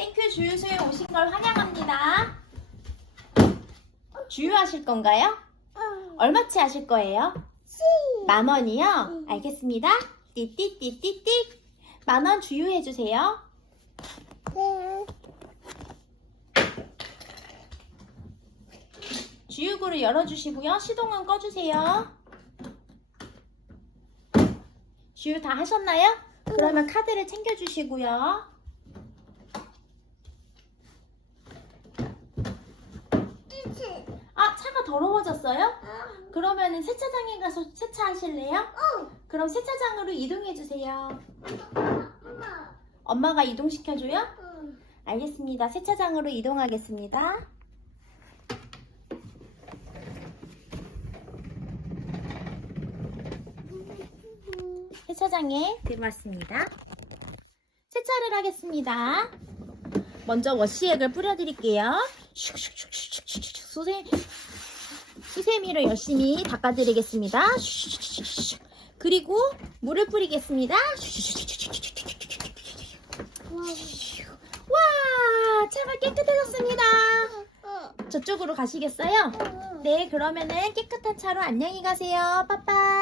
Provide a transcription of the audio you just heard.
땡큐 주유소에 오신 걸 환영합니다. 주유하실 건가요? 얼마치 하실 거예요? 만 원이요? 알겠습니다. 띠띠띠띠띠. 만 원 주유해 주세요. 주유구를 열어주시고요. 시동은 꺼주세요. 주유 다 하셨나요? 그러면 카드를 챙겨주시고요. 아, 차가 더러워졌어요? 그러면은 세차장에 가서 세차하실래요? 그럼 세차장으로 이동해 주세요. 엄마가 이동시켜줘요? 알겠습니다. 세차장으로 이동하겠습니다. 세차장에 들어왔습니다. 세차를 하겠습니다. 먼저 워시액을 뿌려드릴게요. 슉슉슉슉슉슉 수세, 수세미로 열심히 닦아드리겠습니다. 그리고 물을 뿌리겠습니다. 와, 차가 깨끗해졌습니다. 저쪽으로 가시겠어요? 네, 그러면은 깨끗한 차로 안녕히 가세요. 빠빠이. 네.